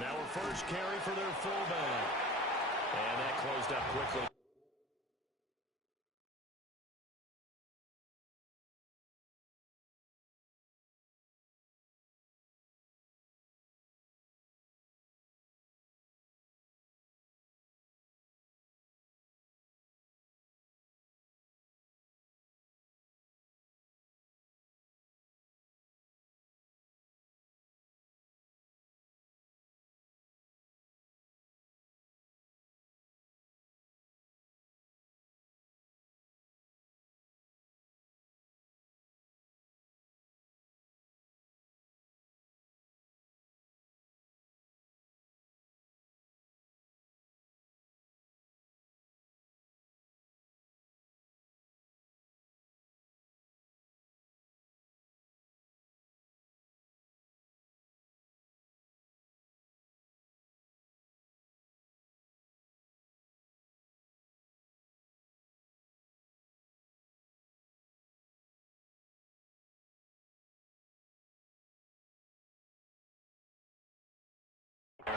Now a first carry for their fullback. And that closed up quickly.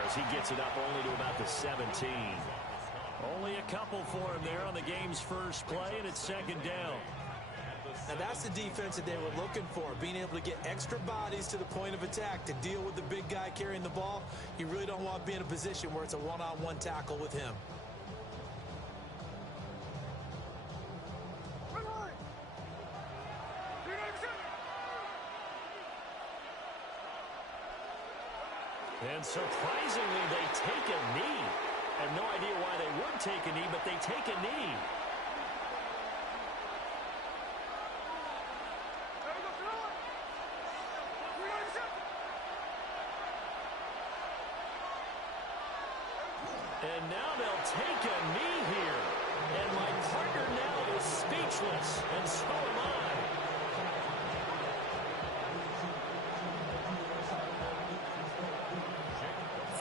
As he gets it up only to about the 17. Only a couple for him there on the game's first play, and it's second down. Now that's the defense that they were looking for, being able to get extra bodies to the point of attack to deal with the big guy carrying the ball. You really don't want to be in a position where it's a one-on-one tackle with him. And surprisingly, they take a knee. I have no idea why they would take a knee, but they take a knee. And now they'll take a knee here. And my partner now is speechless, and so am I.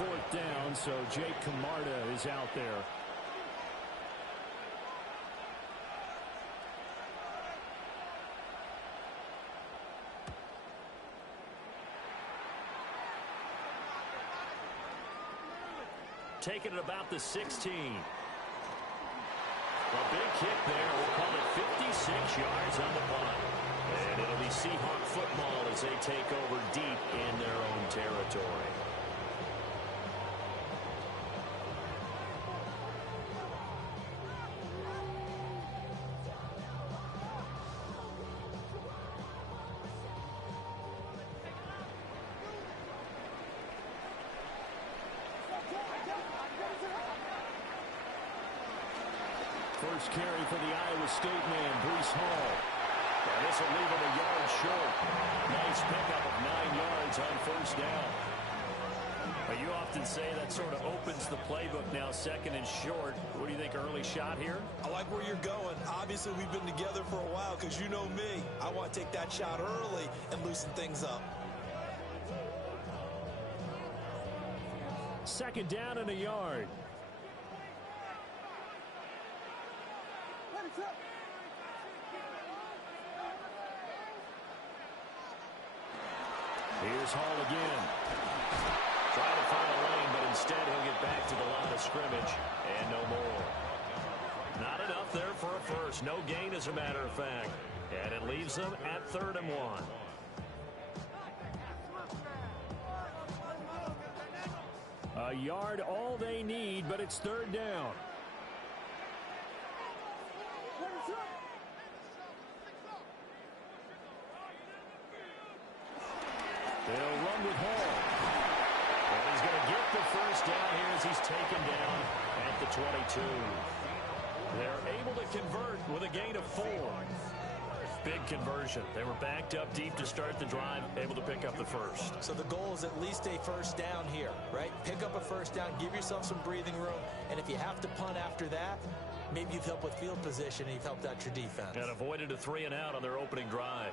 Fourth down, so Jake Camarda is out there. Taking it about the 16. A big kick there. We'll call it 56 yards on the punt. And it'll be Seahawk football as they take over deep in their own territory. First carry for the Iowa State man, Breece Hall. And this will leave him a yard short. Nice pickup of 9 yards on first down. But you often say that sort of opens the playbook now, second and short. What do you think, early shot here? I like where you're going. Obviously, we've been together for a while because you know me. I want to take that shot early and loosen things up. Second down and a yard. Here's Hall again. Trying to find a lane, but instead he'll get back to the line of scrimmage and no more. Not enough there for a first. No gain, as a matter of fact. And it leaves them at 3rd and 1. A yard all they need, but it's 3rd down. They'll run with Hall. And he's going to get the first down here as he's taken down at the 22. They're able to convert with a gain of 4. Big conversion. They were backed up deep to start the drive, able to pick up the first. So the goal is at least a first down here, right? Pick up a first down, give yourself some breathing room, and if you have to punt after that, maybe you've helped with field position and you've helped out your defense. And avoided a 3 and out on their opening drive.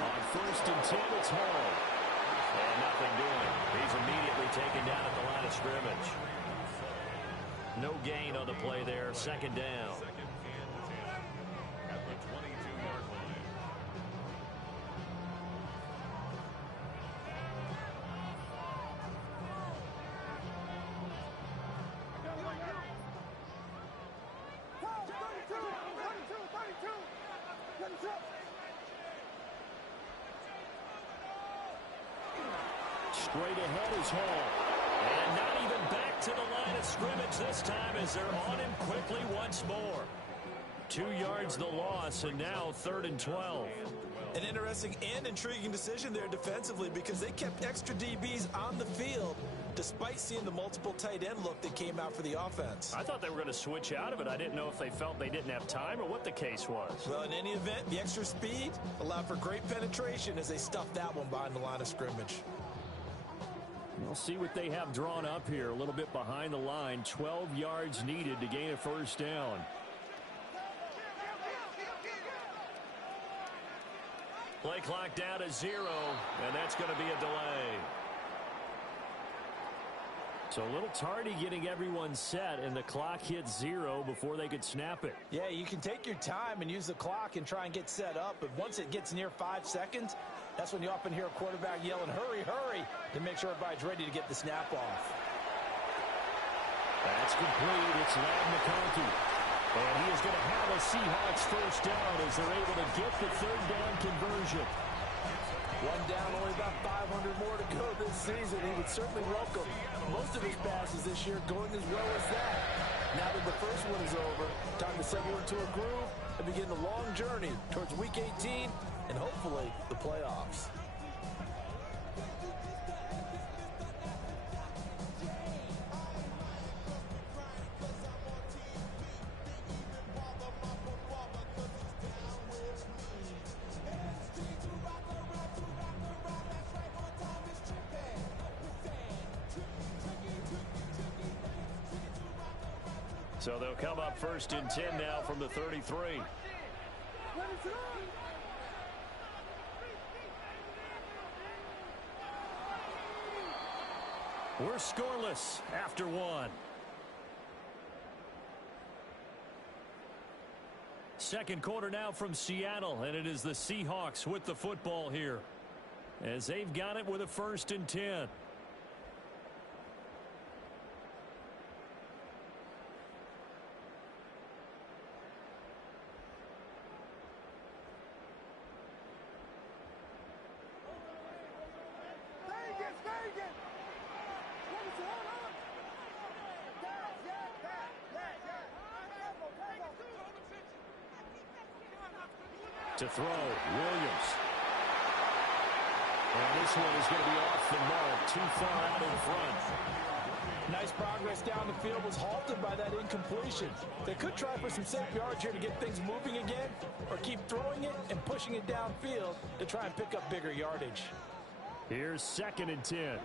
On 1st and 10, it's Hall. And nothing doing. He's immediately taken down at the line of scrimmage. No gain on the play there. 2nd down. Straight ahead is Hall. And not even back to the line of scrimmage this time as they're on him quickly once more. 2 yards the loss, and now 3rd and 12. An interesting and intriguing decision there defensively because they kept extra DBs on the field despite seeing the multiple tight end look that came out for the offense. I thought they were going to switch out of it. I didn't know if they felt they didn't have time or what the case was. Well, in any event, the extra speed allowed for great penetration as they stuffed that one behind the line of scrimmage. We'll see what they have drawn up here. A little bit behind the line. 12 yards needed to gain a first down. Play clock down to 0, and that's going to be a delay. So a little tardy getting everyone set, and the clock hits 0 before they could snap it. Yeah, you can take your time and use the clock and try and get set up, but once it gets near 5 seconds, that's when you often hear a quarterback yelling, hurry, hurry, to make sure everybody's ready to get the snap off. That's complete. It's Ladd McConkey. And he is going to have a Seahawks first down as they're able to get the 3rd down conversion. One down, only about 500 more to go this season. He would certainly welcome most of his passes this year going as well as that. Now that the first one is over, time to settle into a groove and begin the long journey towards Week 18 and hopefully the playoffs. So they'll come up 1st and 10 now from the 33. We're scoreless after 1. Second quarter now from Seattle, and it is the Seahawks with the football here as they've got it with a 1st and 10. To throw, Williams. And this one is going to be off the mark, too far out in front. Nice progress down the field was halted by that incompletion. They could try for some safe yards here to get things moving again, or keep throwing it and pushing it downfield to try and pick up bigger yardage. Here's 2nd and 10.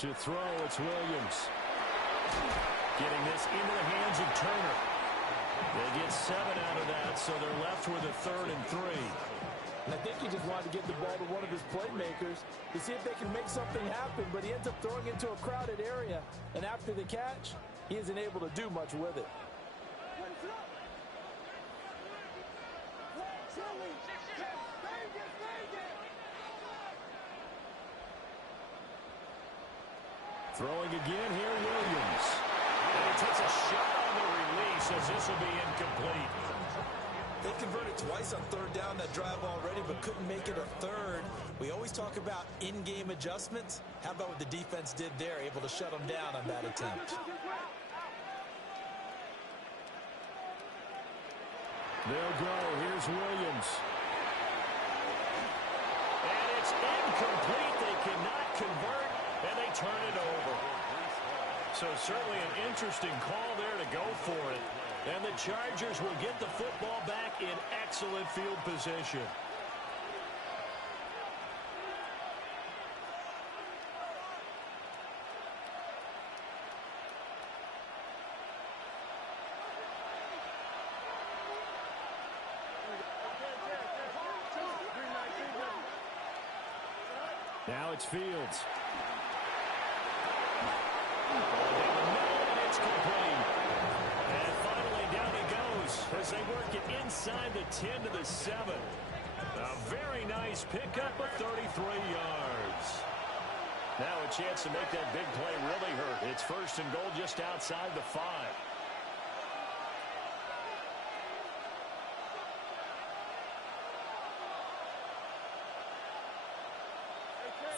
To throw, it's Williams. Getting this into the hands of Turner. They get 7 out of that, so they're left with a 3rd and 3. And I think he just wanted to get the ball to one of his playmakers to see if they can make something happen, but he ends up throwing into a crowded area, and after the catch, he isn't able to do much with it. Throwing again here, Williams. And he takes a shot on the release as this will be incomplete. They converted twice on 3rd down that drive already, but couldn't make it a 3rd. We always talk about in-game adjustments. How about what the defense did there, able to shut them down on that attempt? They'll go. Here's Williams. And it's incomplete. They cannot convert, and they turn it over. So certainly an interesting call there to go for it. And the Chargers will get the football back in excellent field position. Now it's Fields. And it's complete. And finally down he goes as they work it inside the 10 to the 7. A very nice pickup of 33 yards. Now a chance to make that big play really hurt. It's first and goal just outside the 5.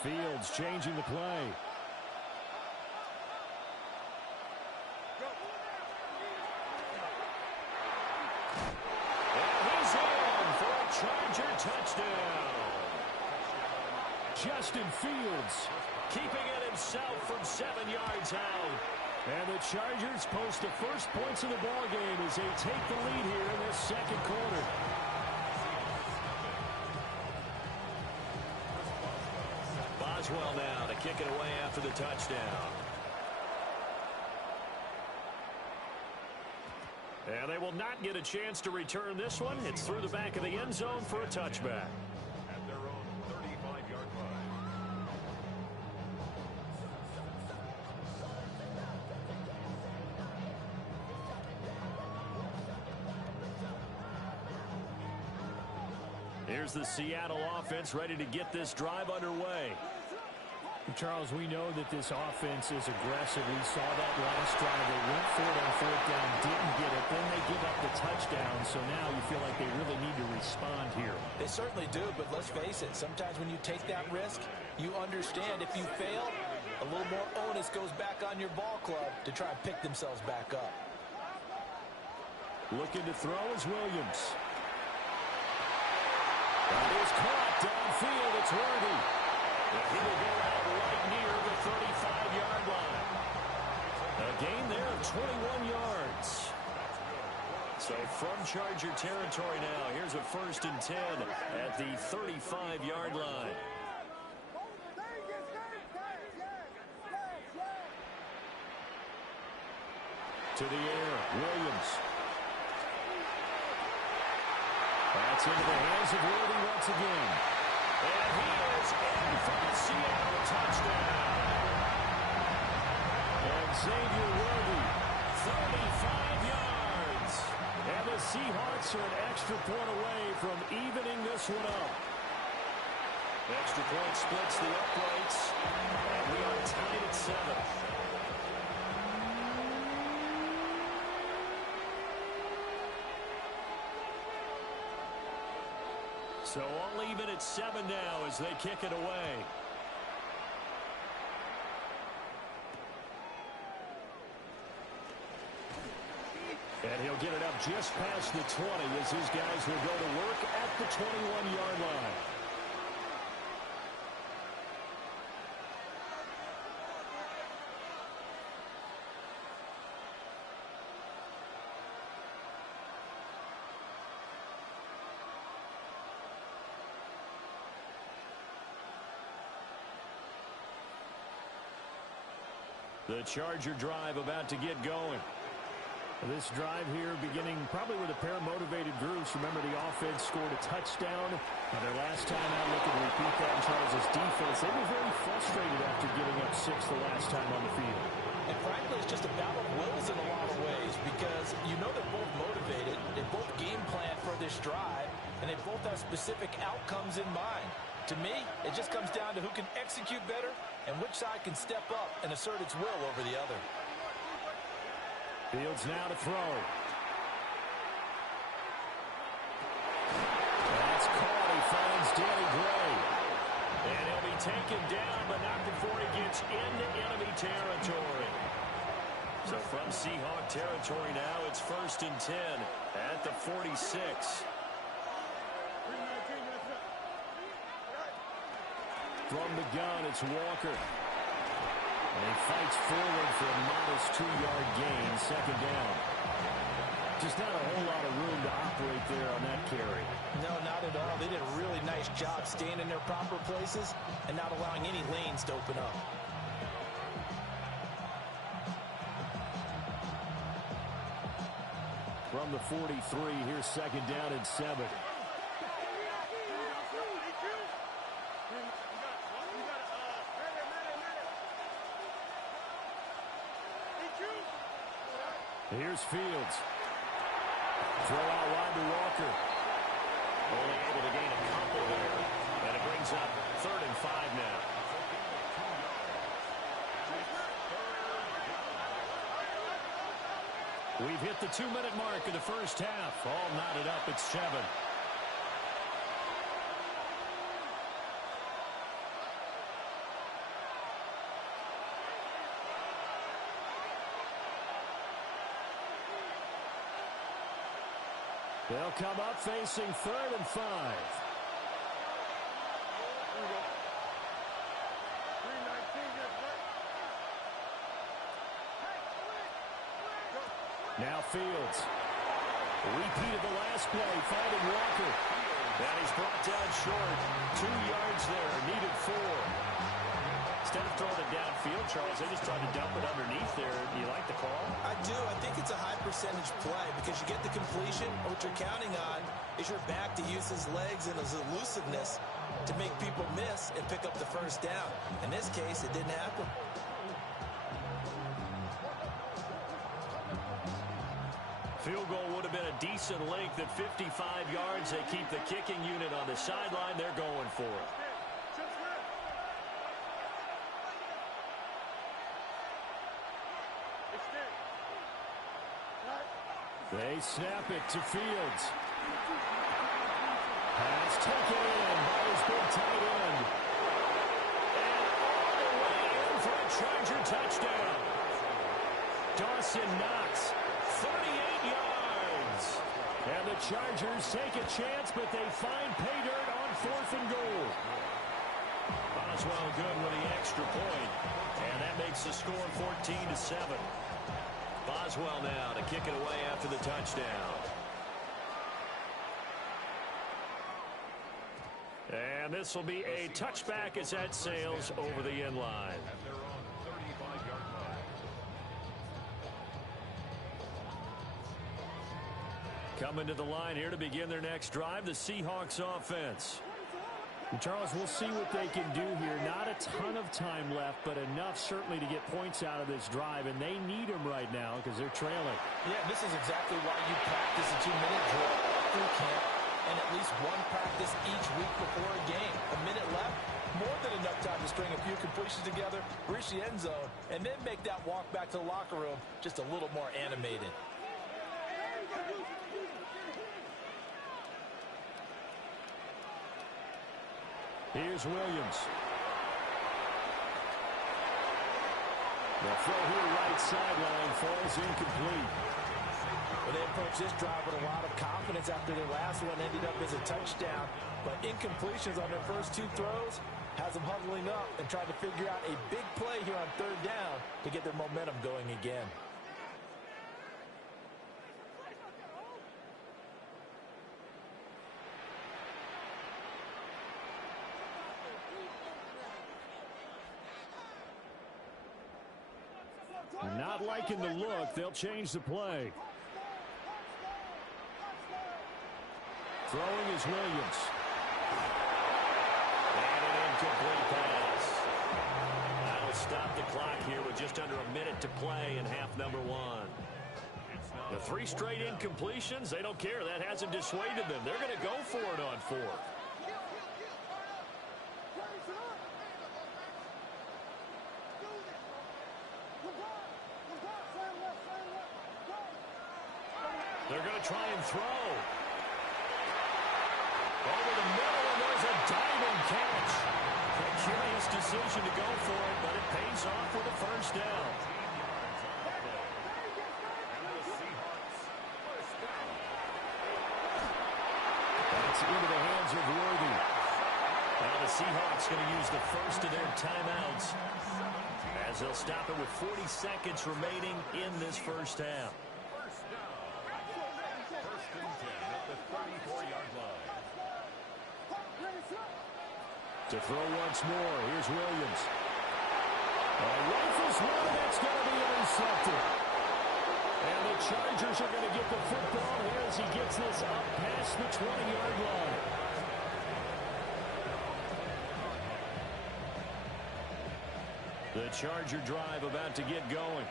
Fields changing the play. And he's in for a Charger touchdown. Justin Fields keeping it himself from 7 yards out. And the Chargers post the first points of the ball game as they take the lead here in this second quarter. Boswell now to kick it away after the touchdown. And they will not get a chance to return this one. It's through the back of the end zone for a touchback. At their own 35-yard line. Here's the Seattle offense ready to get this drive underway. Charles, we know that this offense is aggressive. We saw that last drive. They went for it on 4th down, didn't get it. Then they give up the touchdown. So now you feel like they really need to respond here. They certainly do, but let's face it. Sometimes when you take that risk, you understand if you fail, a little more onus goes back on your ball club to try and pick themselves back up. Looking to throw is Williams. That is caught downfield. It's Worthy. And he will go out right near the 35-yard line. A gain there of 21 yards. So from Charger territory now, here's a 1st and 10 at the 35-yard line. To the air, Williams. That's into the hands of Worthy once again. And he is in for the Seattle touchdown. And Xavier Worthy, 35 yards. And the Seahawks are an extra point away from evening this one up. Extra point splits the uprights. And we are tied at 7. So all even at 7 now as they kick it away. And he'll get it up just past the 20 as his guys will go to work at the 21-yard line. The Charger drive about to get going. This drive here beginning probably with a pair of motivated groups. Remember, the offense scored a touchdown. Now their last time out, looking to repeat that in Charles' defense. They were very frustrated after giving up 6 the last time on the field. And frankly, it's just a battle of wills in a lot of ways because you know they're both motivated. They both game plan for this drive, and they both have specific outcomes in mind. To me, it just comes down to who can execute better and which side can step up and assert its will over the other. Fields now to throw. That's caught. He finds Danny Gray. And he'll be taken down, but not before he gets into enemy territory. So from Seahawk territory now, it's 1st and 10 at the 46. From the gun, it's Walker. And he fights forward for a modest 2-yard gain, 2nd down. Just not a whole lot of room to operate there on that carry. No, not at all. They did a really nice job staying in their proper places and not allowing any lanes to open up. From the 43, here's 2nd down and 7. Here's Fields. Throw out wide to Walker. Only able to gain a couple there. And it brings up 3rd and 5 now. We've hit the 2-minute mark of the first half. All knotted up at 7. They'll come up facing 3rd and 5. Now Fields. Repeat of the last play, finding Walker. And he's brought down short. 2 yards there, needed 4. Instead of throwing it downfield, Charles, they just tried to dump it underneath there. Do you like the call? I do. I think it's a high percentage play because you get the completion. What you're counting on is your back to use his legs and his elusiveness to make people miss and pick up the first down. In this case, it didn't happen. Field goal would have been a decent length at 55 yards. They keep the kicking unit on the sideline. They're going for it. They snap it to Fields. Pass taken in by his big tight end. And all the way in for a Charger touchdown. Dawson Knox, 38 yards. And the Chargers take a chance, but they find pay dirt on 4th and goal. Boswell good with the extra point. And that makes the score 14-7. Boswell now to kick it away after the touchdown. And this will be a touchback as that sails over the end line. At their own 35-yard line. Coming to the line here to begin their next drive, the Seahawks offense. And Charles, we'll see what they can do here. Not a ton of time left, but enough certainly to get points out of this drive, and they need them right now because they're trailing. Yeah, this is exactly why you practice a 2-minute drill through camp and at least one practice each week before a game. A minute left, more than enough time to string a few completions together, reach the end zone, and then make that walk back to the locker room just a little more animated. Here's Williams. The throw here right sideline falls incomplete. Well, they approached this drive with a lot of confidence after their last one ended up as a touchdown. But incompletions on their first 2 throws has them huddling up and trying to figure out a big play here on 3rd down to get their momentum going again. Not liking the look. They'll change the play. Throwing is Williams. And an incomplete pass. That'll stop the clock here with just under a minute to play in half number 1. The 3 straight incompletions, they don't care. That hasn't dissuaded them. They're going to go for it on 4th. They're going to try and throw. Over the middle, and there's a diving catch. A curious decision to go for it, but it pays off with a first down. That's into the hands of Worthy. Now the Seahawks going to use the first of their timeouts as they'll stop it with 40 seconds remaining in this first half. First and 10 at the 34-yard line. To throw once more, here's Williams. Rifles one, that's going to be intercepted. And the Chargers are going to get the football here as he gets this up past the 20-yard line. The Charger drive about to get going.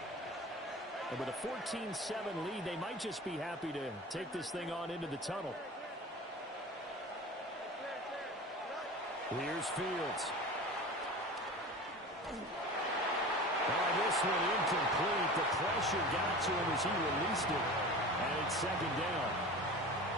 And with a 14-7 lead, they might just be happy to take this thing on into the tunnel. Here's Fields. This one incomplete. The pressure got to him as he released it. And it's second down.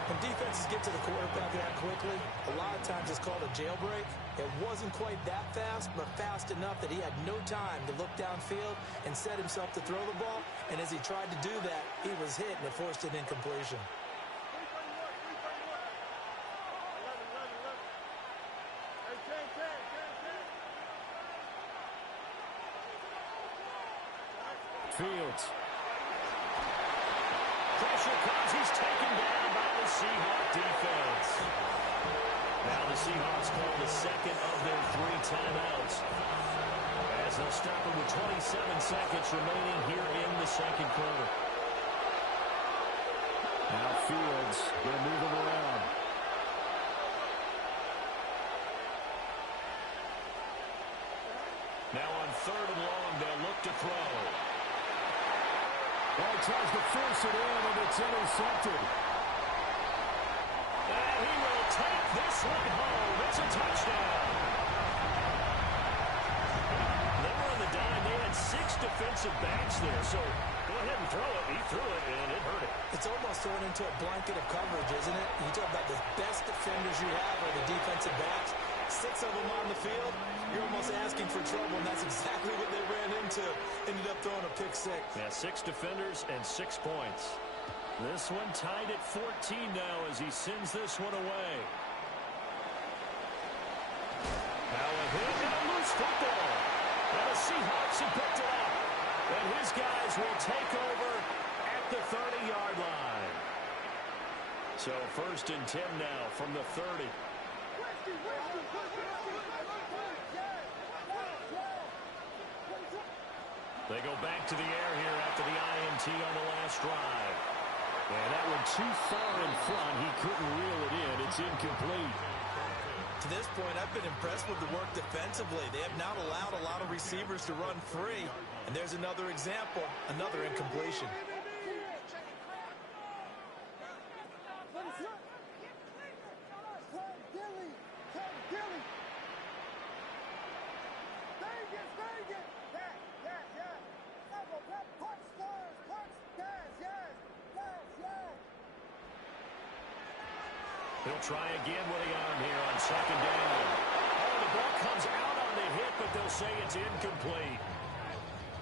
When defenses get to the quarterback that quickly, a lot of times it's called a jailbreak. It wasn't quite that fast, but fast enough that he had no time to look downfield and set himself to throw the ball. And as he tried to do that, he was hit and it forced an incompletion. Fields. Pressure comes. He's taken down by the Seahawks defense. Now the Seahawks call the second of their 3 timeouts, as they'll stop it with 27 seconds remaining here in the second quarter. Now Fields going to move him around. Now on 3rd and long, they'll look to throw. Well, he tries to force it in, and it's intercepted. And he will take this one home. It's a touchdown. They were on the dime. They had 6 defensive backs there, so go ahead and throw it. He threw it, and it hurt it. It's almost thrown into a blanket of coverage, isn't it? You talk about the best defenders you have are the defensive backs. 6 of them on the field, you're almost asking for trouble, and that's exactly what they ran into. Ended up throwing a pick 6. Yeah, 6 defenders and 6 points. This one tied at 14 now as he sends this one away. Now a hit and a loose football. Now the Seahawks have picked it up. And his guys will take over at the 30-yard line. So 1st and 10 now from the 30. They go back to the air here after the INT on the last drive. And that one too far in front. He couldn't reel it in. It's incomplete. To this point, I've been impressed with the work defensively. They have not allowed a lot of receivers to run free. And there's another example, another incompletion. He'll try again with the arm here on 2nd down. Oh, the ball comes out on the hit, but they'll say it's incomplete.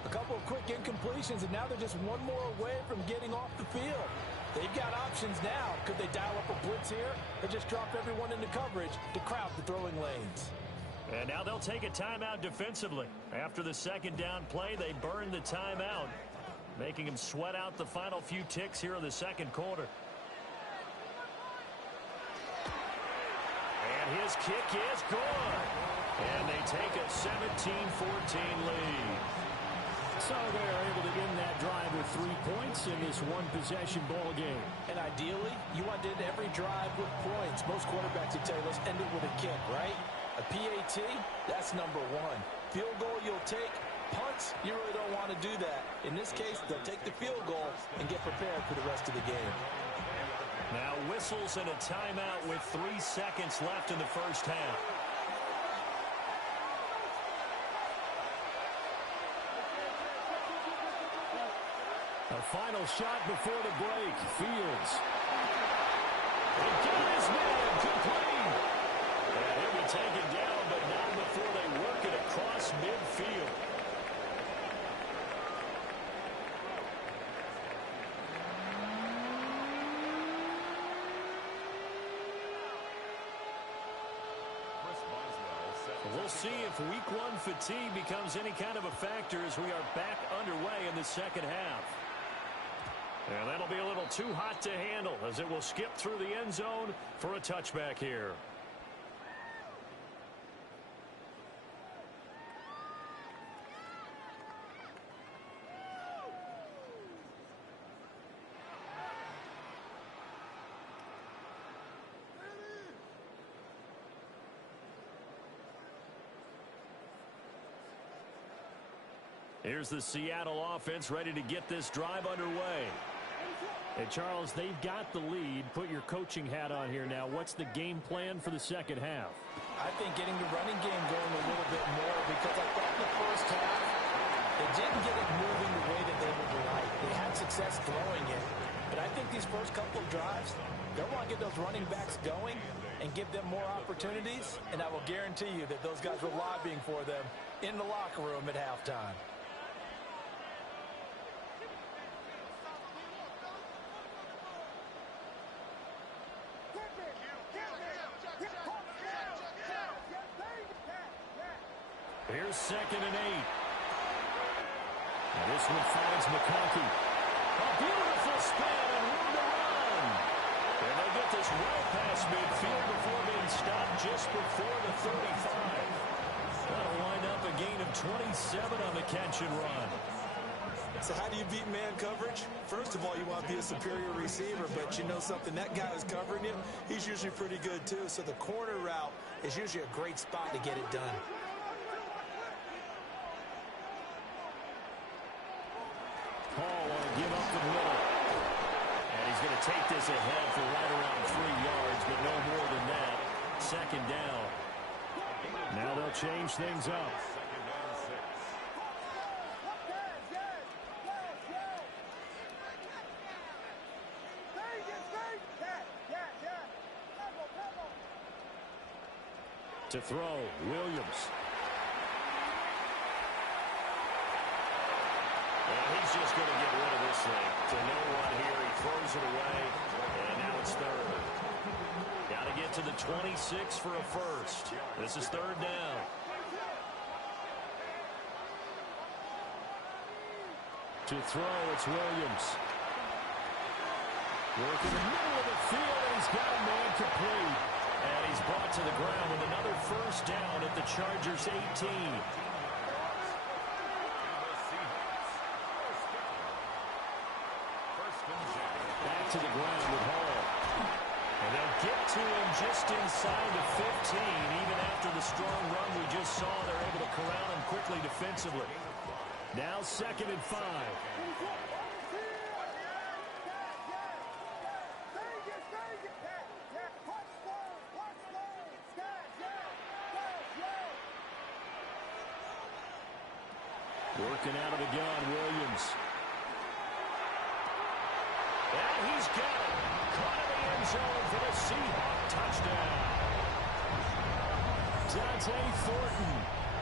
A couple of quick incompletions, and now they're just one more away from getting off the field. They've got options now. Could they dial up a blitz here or just drop everyone into coverage to crowd the throwing lanes? And now they'll take a timeout defensively. After the 2nd down play, they burn the timeout, making them sweat out the final few ticks here in the 2nd quarter. And his kick is good. And they take a 17-14 lead. So they're able to end that drive with 3 points in this one-possession ball game. And ideally, you want to end every drive with points. Most quarterbacks would tell you, let's end it with a kick, right? A PAT, that's number 1. Field goal you'll take. Punts, you really don't want to do that. In this case, they'll take the field goal and get prepared for the rest of the game. Now whistles and a timeout with 3 seconds left in the first half. A final shot before the break. Fields. It got his man complete. And he'll be taken down, but not before they work it across midfield. We'll see if week 1 fatigue becomes any kind of a factor as we are back underway in the second half. And that'll be a little too hot to handle as it will skip through the end zone for a touchback here. Here's the Seattle offense ready to get this drive underway. Hey, Charles, they've got the lead. Put your coaching hat on here now. What's the game plan for the second half? I think getting the running game going a little bit more, because I thought in the first half they did success throwing it. But I think these first couple of drives, they'll want to get those running backs going and give them more opportunities, and I will guarantee you that those guys were lobbying for them in the locker room at halftime. Here's 2nd and 8. And this one finds McConkey. A beautiful spin and room to run. And they get this well past midfield before being stopped just before the 35. That'll wind up a gain of 27 on the catch and run. So how do you beat man coverage? First of all, you want to be a superior receiver, but you know something, that guy who's covering you, he's usually pretty good too. So the corner route is usually a great spot to get it done. Paul want to give up the middle. And he's going to take this ahead for right around 3 yards, but no more than that. 2nd down. Now they'll change things up. To throw, Williams. He's just going to get rid of this thing. To no one here. He throws it away. And now it's 3rd. Got to get to the 26 for a first. This is 3rd down. To throw, it's Williams. Work in the middle of the field, and he's got a man complete. And he's brought to the ground with another first down at the Chargers' 18. Back to the ground with Hall. And they'll get to him just inside the 15. Even after the strong run we just saw, they're able to corral him quickly defensively. Now 2nd and 5. Working out of the gun, Williams. And he's got it. Caught in the end zone for the Seahawks touchdown. Dante Thornton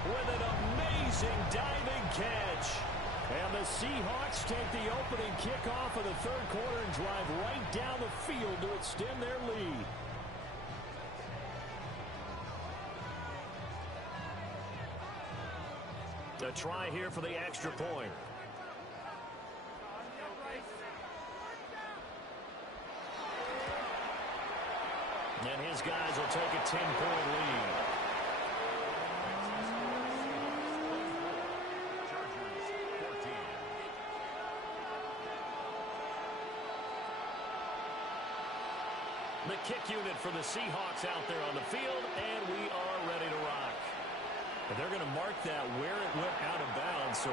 with an amazing diving catch. And the Seahawks take the opening kickoff of the 3rd quarter and drive right down the field to extend their lead. A try here for the extra point. And his guys will take a 10-point lead. The kick unit for the Seahawks out there on the field, and we are ready to rock. But they're going to mark that where it went out of bounds. So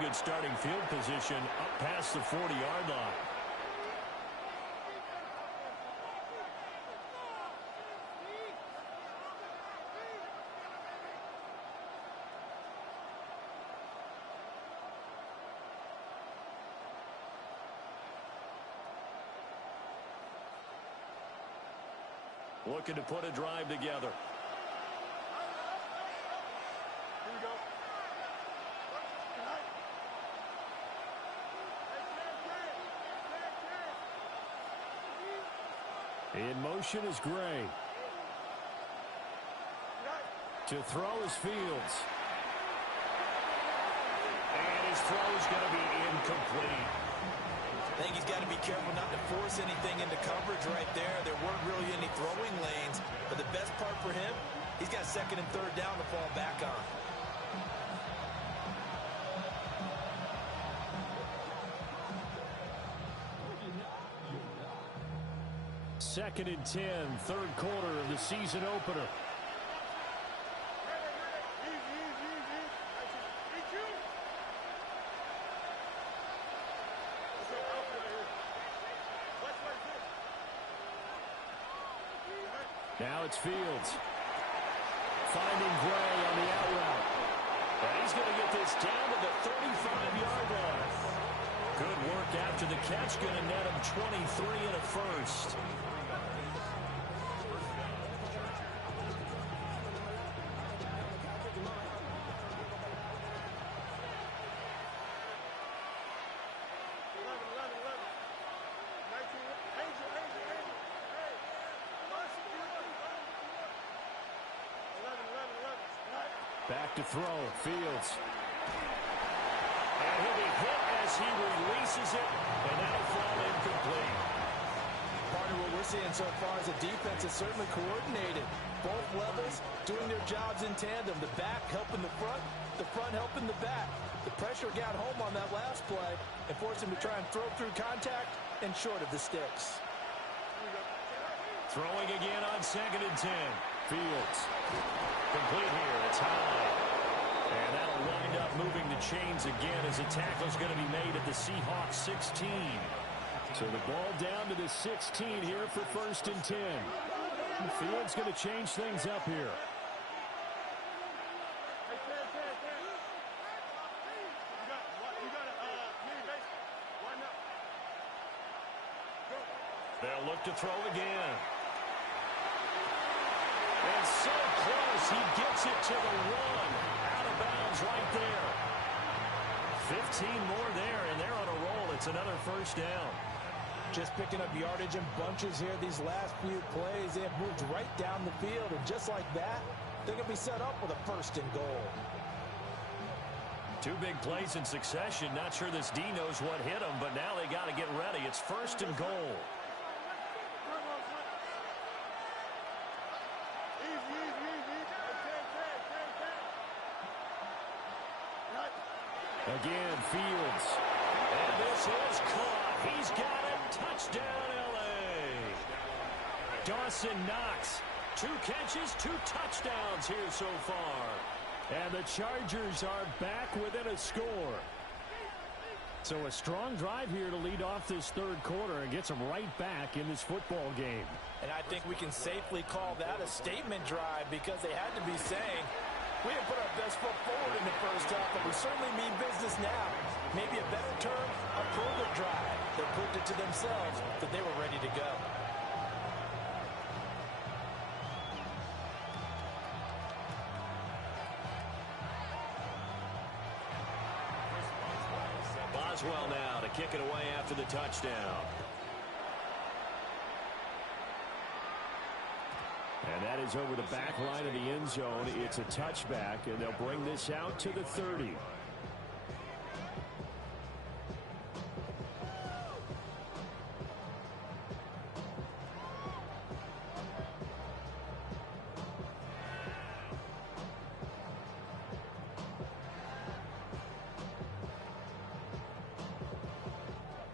good starting field position up past the 40-yard line. Looking to put a drive together. In motion is Gray. To throw is Fields. And his throw's going to be incomplete. I think he's got to be careful not to force anything into coverage right there. There weren't really any throwing lanes. But the best part for him, he's got 2nd and 3rd down to fall back on. 2nd and 10, third quarter of the season opener. Now it's Fields. Finding Gray on the out route. And he's going to get this down to the 35-yard line. Good work after the catch. Going to net him 23 and a first. Back to throw. Fields. And he'll be hit as he releases it, and that'll fall incomplete. Partner, what we're seeing so far is the defense is certainly coordinated. Both levels doing their jobs in tandem. The back helping the front helping the back. The pressure got home on that last play and forced him to try and throw through contact and short of the sticks. Throwing again on 2nd and 10. Fields. Complete here. It's high. And that'll wind up moving the chains again as a tackle's going to be made at the Seahawks 16. So the ball down to the 16 here for 1st and 10. Fields going to change things up here. They'll look to throw again. And so close, he gets it to the 1. Out of bounds right there. 15 more there, and they're on a roll. It's another first down. Just picking up yardage in bunches here these last few plays. They have moved right down the field, and just like that, they're going to be set up with a 1st and goal. 2 big plays in succession. Not sure this D knows what hit him, but now they got to get ready. It's 1st and goal. Again, Fields. And this is caught. He's got it. Touchdown, L.A. Dawson Knox. 2 catches, 2 touchdowns here so far. And the Chargers are back within a score. So a strong drive here to lead off this third quarter and gets them right back in this football game. And I think we can safely call that a statement drive because they had to be saying, we didn't put our best foot forward in the first half, but we certainly mean business now. Maybe a better term, a proven drive. They proved it to themselves that they were ready to go. Boswell now to kick it away after the touchdown. And that is over the back line of the end zone. It's a touchback, and they'll bring this out to the 30.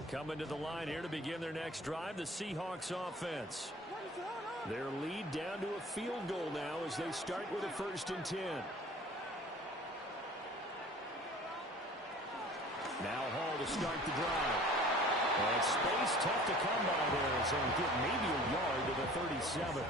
Coming to the line here to begin their next drive, the Seahawks offense. Their lead down to a field goal now as they start with a 1st and 10. Now Hall to start the drive. And space tough to come by there as they'll get maybe a yard to the 37.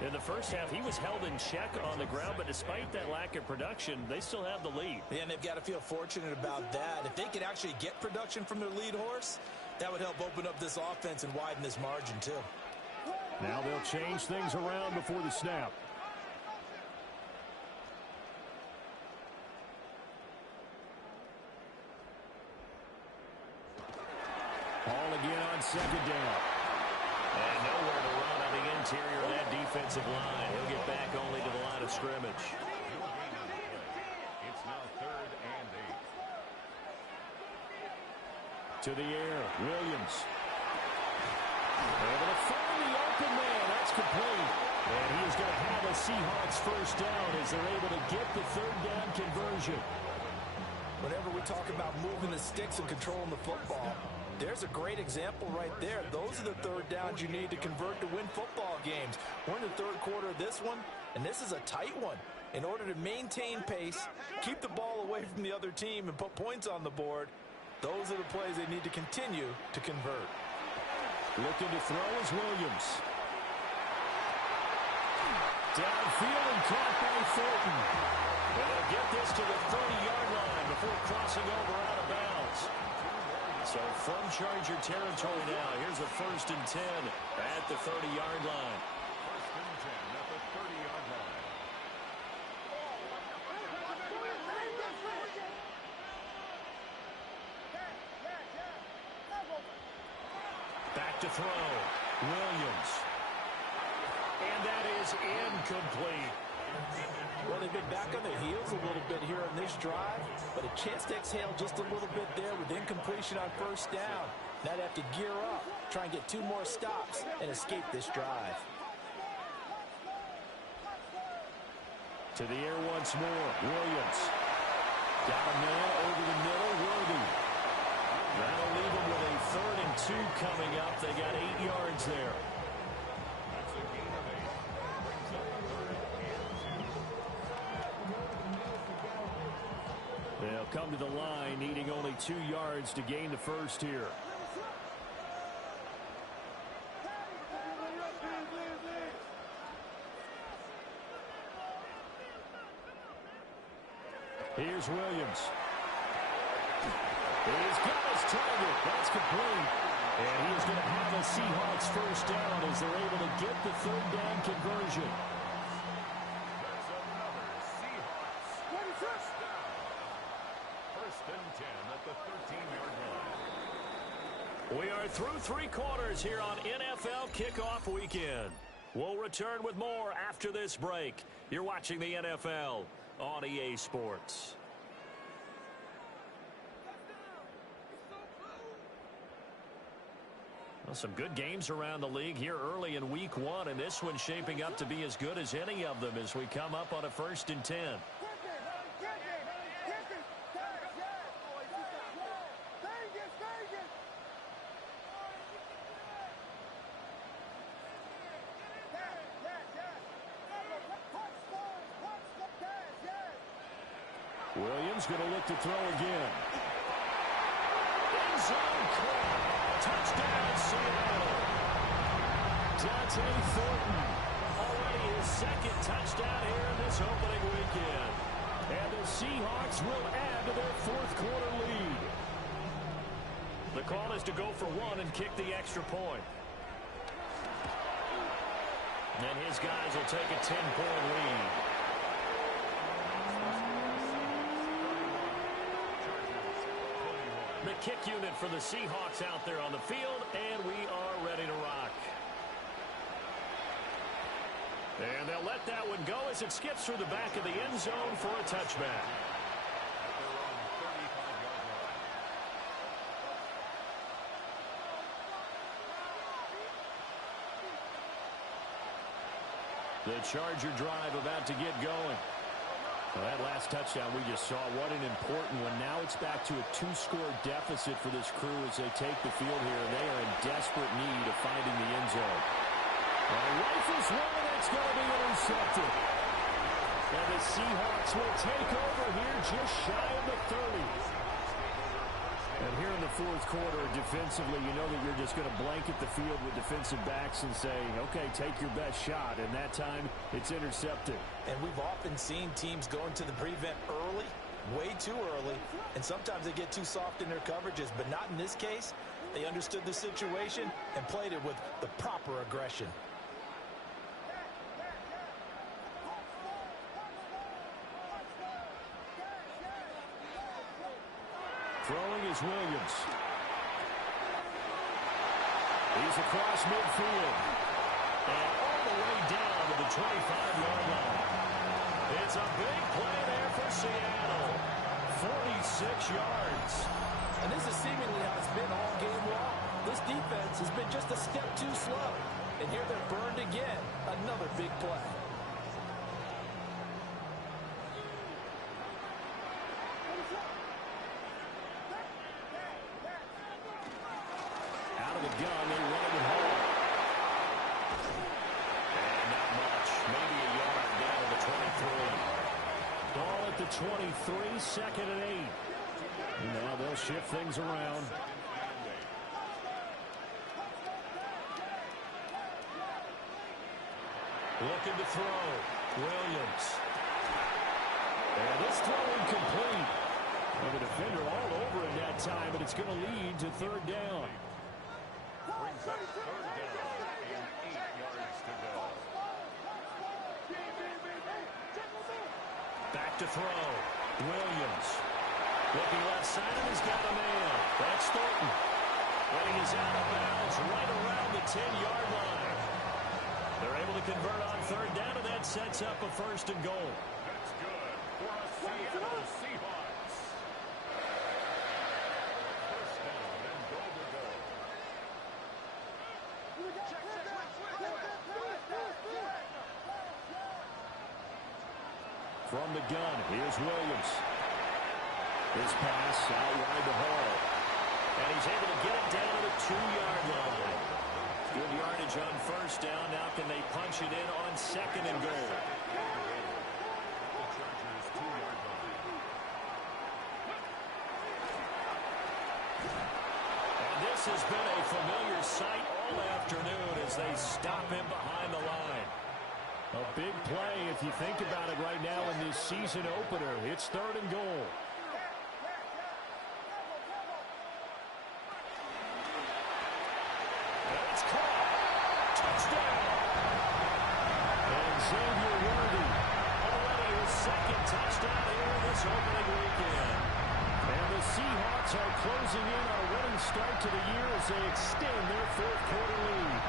In the first half, he was held in check on the ground, but despite that lack of production, they still have the lead. And they've got to feel fortunate about that. If they could actually get production from their lead horse, that would help open up this offense and widen this margin too. Now they'll change things around before the snap. Hall again on 2nd down. And nowhere to run on the interior of that defensive line. He'll get back only to the line of scrimmage. It's now 3rd and 8. To the air, Williams. Able to find the open man. That's complete. And he is going to have a Seahawks first down as they're able to get the 3rd down conversion. Whenever we talk about moving the sticks and controlling the football, There's a great example right there. Those are the third downs you need to convert to win football games. We're in the third quarter of this one, and this is a tight one. In order to maintain pace, keep the ball away from the other team, and put points on the board, those are the plays they need to continue to convert. Looking to throw is Williams. Downfield and caught by Thornton. They'll get this to the 30-yard line before crossing over out of bounds. So from Charger territory now, here's a 1st and 10 at the 30-yard line. 1st and 10 at the 30-yard line. Back to throw. Williams. And that is incomplete. Well, they've been back on their heels a little bit here on this drive, but a chance to exhale just a little bit there with incompletion on 1st down. Now they have to gear up, try and get 2 more stops, and escape this drive. To the air once more. Williams. Got a man over the middle. Worthy. That'll leave them with a 3rd and 2 coming up. They got 8 yards there. That's a gain of 8. Brings up 3rd and 2. They'll come to the line, needing only 2 yards to gain the first here. Here's Williams. He's got his target. That's complete. And he is going to have the Seahawks 1st down as they're able to get the 3rd down conversion. There's another Seahawks 1st down. 1st and 10 at the 13-yard line. We are through 3 quarters here on NFL Kickoff Weekend. We'll return with more after this break. You're watching the NFL on EA Sports. Well, some good games around the league here early in week 1, and this one's shaping up to be as good as any of them as we come up on a 1st and 10. Williams going to look to throw again. End zone caught. Touchdown, Seattle. Dante Thornton. Already his 2nd touchdown here in this opening weekend. And the Seahawks will add to their 4th quarter lead. The call is to go for 1 and kick the extra point. And his guys will take a 10-point lead. The kick unit for the Seahawks out there on the field, and we are ready to rock. And they'll let that one go as it skips through the back of the end zone for a touchback. The Charger drive about to get going. Well, that last touchdown we just saw, what an important one. Now it's back to a 2-score deficit for this crew as they take the field here. They are in desperate need of finding the end zone. And rifles one, and it's going to be intercepted. And the Seahawks will take over here just shy of the 30. And here in the 4th quarter, defensively, you know that you're just going to blanket the field with defensive backs and say, okay, take your best shot. And that time, it's intercepted. And we've often seen teams go into the prevent early, way too early, and sometimes they get too soft in their coverages, but not in this case. They understood the situation and played it with the proper aggression. Throwing is Williams. He's across midfield. And all the way down to the 25-yard line. It's a big play there for Seattle. 46 yards. And this is seemingly how it's been all game long. This defense has been just a step too slow. And here they're burned again. Another big play. gun. They run it with Hall. And not much. Maybe a yard down to the 23. Ball at the 23, 2nd and 8. And now they'll shift things around. Looking to throw. Williams. And this throw incomplete. And the defender all over it that time, but it's going to lead to 3rd down. Brings up 3rd down and 8 yards to go. Back to throw. Williams. Looking left side, and he's got a man. That's Thornton. And he is out of bounds right around the 10-yard line. They're able to convert on 3rd down, and that sets up a 1st and goal. That's good for a Seattle Seahawks. 1st down and goal to go. From the gun, here's Williams. His pass out wide to Hall. And he's able to get it down to the 2-yard line. Good yardage on 1st down. Now can they punch it in on 2nd and goal? The Chargers 2-yard line. And this has been a familiar sight all afternoon as they stop him behind the line. A big play if you think about it right now in this season opener. It's 3rd and goal. It's caught. Touchdown. And Xavier Worthy. Already his 2nd touchdown here this opening weekend. And the Seahawks are closing in on a winning start to the year as they extend their 4th quarter lead.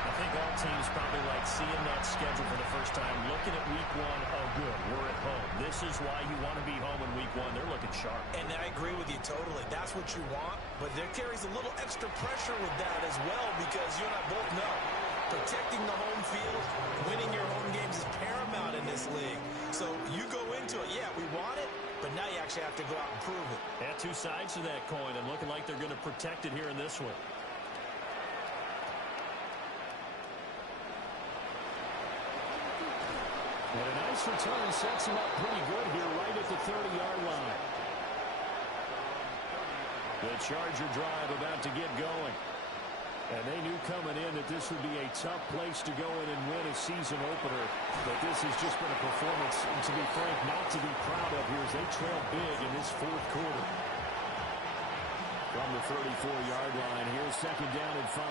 I think all teams probably like seeing that schedule for the first time, looking at week 1. Oh, good, we're at home. This is why you want to be home in week 1. They're looking sharp. And I agree with you totally. That's what you want, but there carries a little extra pressure with that as well because you and I both know protecting the home field, winning your home games is paramount in this league. So you go into it, yeah, we want it, but now you actually have to go out and prove it. Yeah, 2 sides to that coin, and looking like they're going to protect it here in this one. And a nice return sets him up pretty good here right at the 30-yard line. The Charger drive about to get going. And they knew coming in that this would be a tough place to go in and win a season opener. But this has just been a performance, and to be frank, not to be proud of here as they trail big in this 4th quarter. From the 34-yard line, here's 2nd down and 5.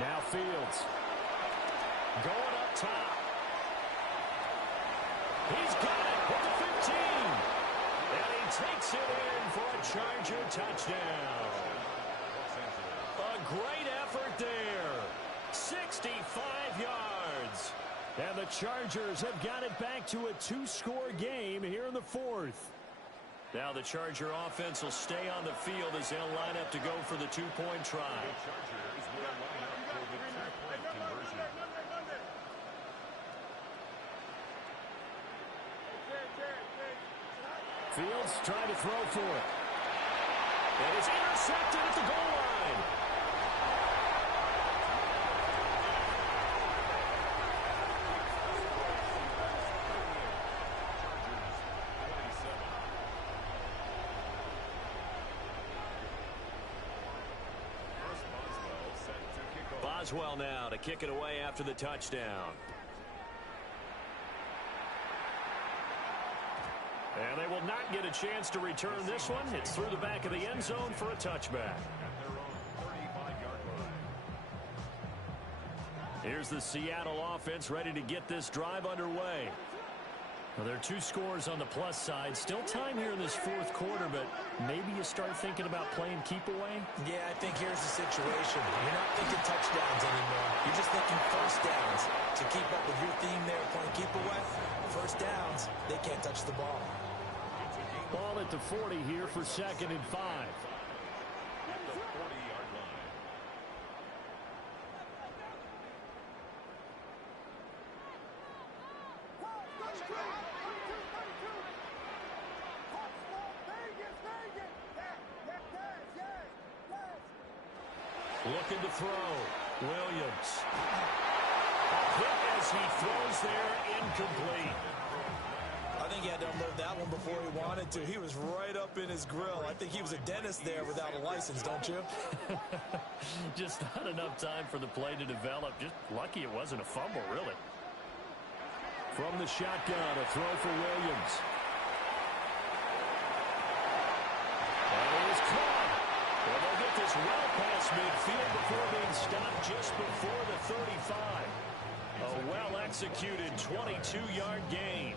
Now Fields. Going up top. He's got it with the 15. And he takes it in for a Charger touchdown. A great effort there. 65 yards. And the Chargers have got it back to a 2-score game here in the 4th. Now the Charger offense will stay on the field as they'll line up to go for the 2-point try. The Chargers will line up for the 2-point conversion. Fields trying to throw for it. It is intercepted at the goal line. Boswell now to kick it away after the touchdown. And they will not get a chance to return this one. It's through the back of the end zone for a touchback. At their own 35-yard line. Here's the Seattle offense ready to get this drive underway. Well, there are 2 scores on the plus side. Still time here in this 4th quarter, but maybe you start thinking about playing keep away? Yeah, I think here's the situation. You're not thinking touchdowns anymore. You're just thinking 1st downs. To keep up with your theme there, playing keep away, 1st downs, they can't touch the ball. Ball at the 40 here for 2nd and 5. At the 40-yard line. Looking to throw. Williams. A hit as he throws there, incomplete. I think he had to unload that one before he wanted to. He was right up in his grill. I think he was a dentist there without a license, don't you? Just not enough time for the play to develop. Just lucky it wasn't a fumble, really. From the shotgun, a throw for Williams. That is caught. Well, they'll get this well past midfield before being stopped just before the 35. A well-executed 22-yard gain.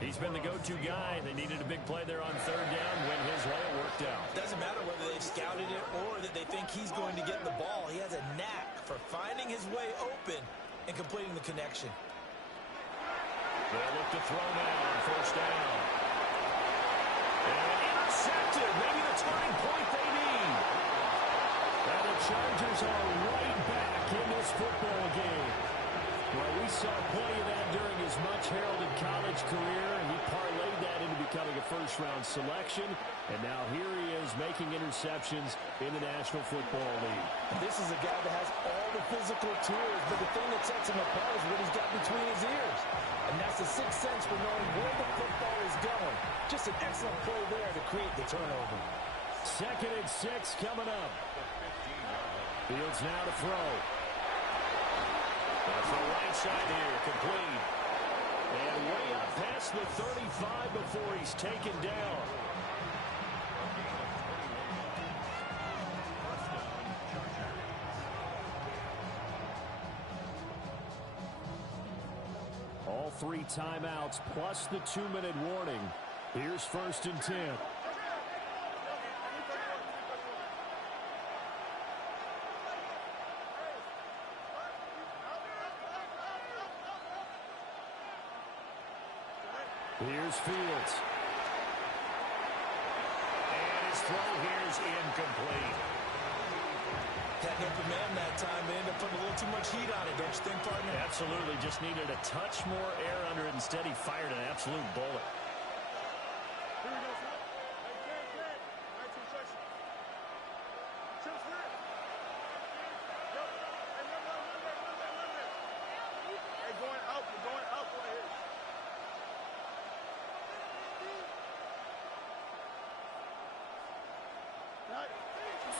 He's been the go-to guy. They needed a big play there on third down when his way it worked out. Doesn't matter whether they've scouted it or that they think he's going to get the ball. He has a knack for finding his way open and completing the connection. They'll look to throw now on first down. And intercepted. Maybe the turning point they need. And the Chargers are right back in this football game. Well, we saw plenty of that during his much-heralded college career, and he parlayed that into becoming a first-round selection. And now here he is making interceptions in the National Football League. This is a guy that has all the physical tools, but the thing that sets him apart is what he's got between his ears. And that's the sixth sense for knowing where the football is going. Just an excellent play there to create the turnover. 2nd and 6 coming up. Fields now to throw. Off the right side here, complete. And way up past the 35 before he's taken down. All 3 timeouts plus the 2-minute warning. Here's 1st and 10. Here's Fields. And his throw here is incomplete. Had an open man that time. They ended up putting a little too much heat on it, don't you think, partner? Absolutely. Just needed a touch more air under it. Instead, he fired an absolute bullet.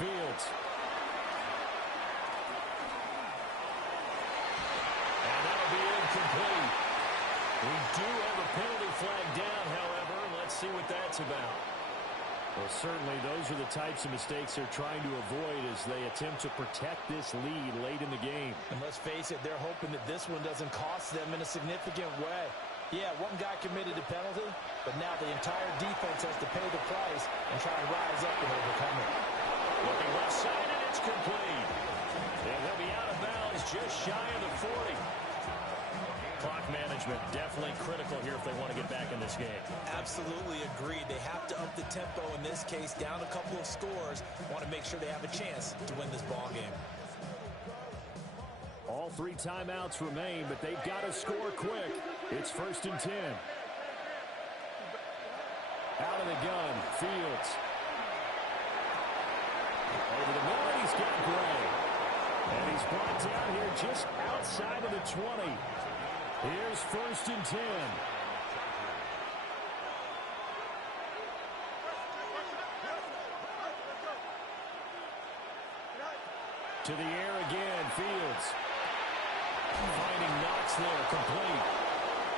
Fields. And that'll be incomplete. We do have a penalty flag down, however. Let's see what that's about. Well, certainly those are the types of mistakes they're trying to avoid as they attempt to protect this lead late in the game. And let's face it, they're hoping that this one doesn't cost them in a significant way. Yeah, one guy committed a penalty, but now the entire defense has to pay the price and try to rise up and overcome it. Looking left side, and it's complete. And he'll be out of bounds just shy of the 40. Clock management definitely critical here if they want to get back in this game. Absolutely agreed. They have to up the tempo in this case, down a couple of scores. Want to make sure they have a chance to win this ball game. All 3 timeouts remain, but they've got to score quick. It's 1st and 10. Out of the gun, Fields. Over the middle, he's got Gray. And he's brought down here just outside of the 20. Here's 1st and 10. To the air again, Fields. Finding Knox there, complete.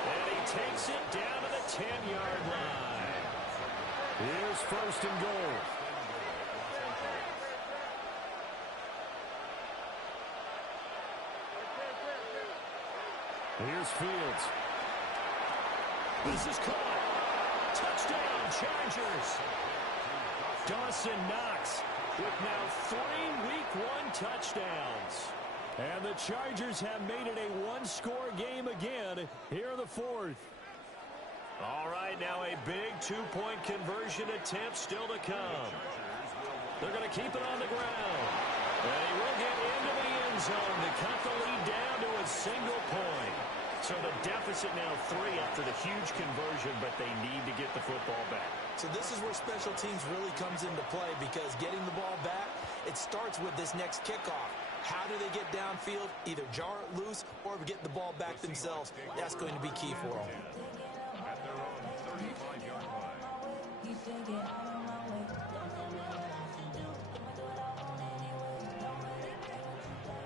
And he takes it down to the 10-yard line. Here's 1st and goal. Here's Fields. This is caught. Touchdown, Chargers. Dawson Knox with now 3 Week 1 touchdowns. And the Chargers have made it a one-score game again here in the 4th. All right, now a big two-point conversion attempt still to come. They're going to keep it on the ground. And he will get into the end zone to cut the lead down to a single point. So the deficit now 3 after the huge conversion, but they need to get the football back. So this is where special teams really comes into play, because getting the ball back, it starts with this next kickoff. How do they get downfield? Either jar it loose or get the ball back themselves. That's going to be key for them. At their own 35-yard line.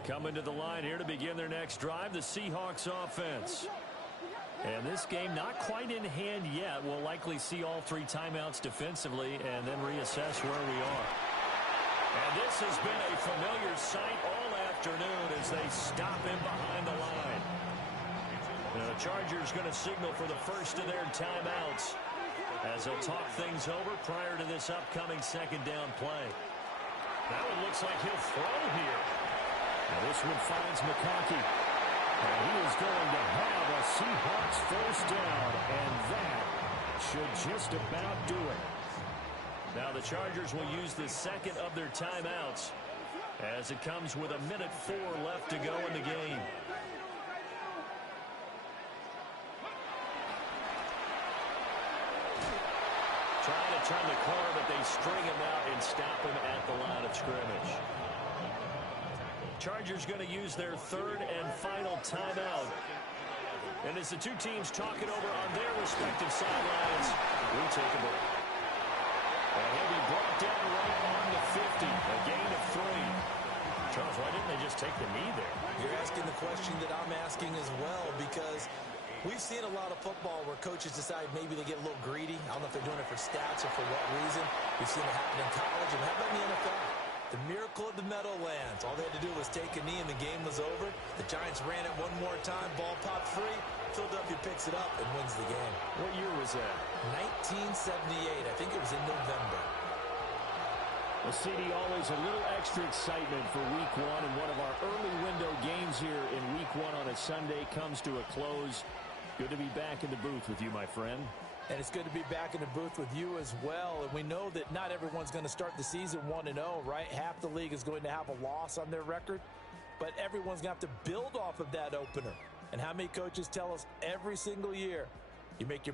Coming to the line here to begin their next drive, the Seahawks offense. And this game not quite in hand yet. We'll likely see all 3 timeouts defensively and then reassess where we are. And this has been a familiar sight all afternoon as they stop him behind the line. Now, the Chargers going to signal for the first of their timeouts as they'll talk things over prior to this upcoming second down play. Now it looks like he'll throw here. Now this one finds McConkey. And he is going to have a Seahawks first down, and that should just about do it. Now the Chargers will use the second of their timeouts as it comes with 1:04 left to go in the game. Trying to turn the corner, but they string him out and stop him at the line of scrimmage. Chargers going to use their third and final timeout. And as the two teams talk it over on their respective sidelines, we'll take a break. And he'll be brought down right on the 50, a gain of 3. Charles, why didn't they just take the knee there? You're asking the question that I'm asking as well, because we've seen a lot of football where coaches decide maybe they get a little greedy. I don't know if they're doing it for stats or for what reason. We've seen it happen in college, and how about in the NFL? The miracle of the Meadowlands. All they had to do was take a knee and the game was over. The Giants ran it one more time. Ball popped free. Philadelphia picks it up and wins the game. What year was that? 1978. I think it was in November. Well, CD, always a little extra excitement for Week 1, and one of our early window games here in Week 1 on a Sunday comes to a close. Good to be back in the booth with you, my friend. And it's good to be back in the booth with you as well. And we know that not everyone's going to start the season 1-0, right? Half the league is going to have a loss on their record. But everyone's going to have to build off of that opener. And how many coaches tell us every single year, you make your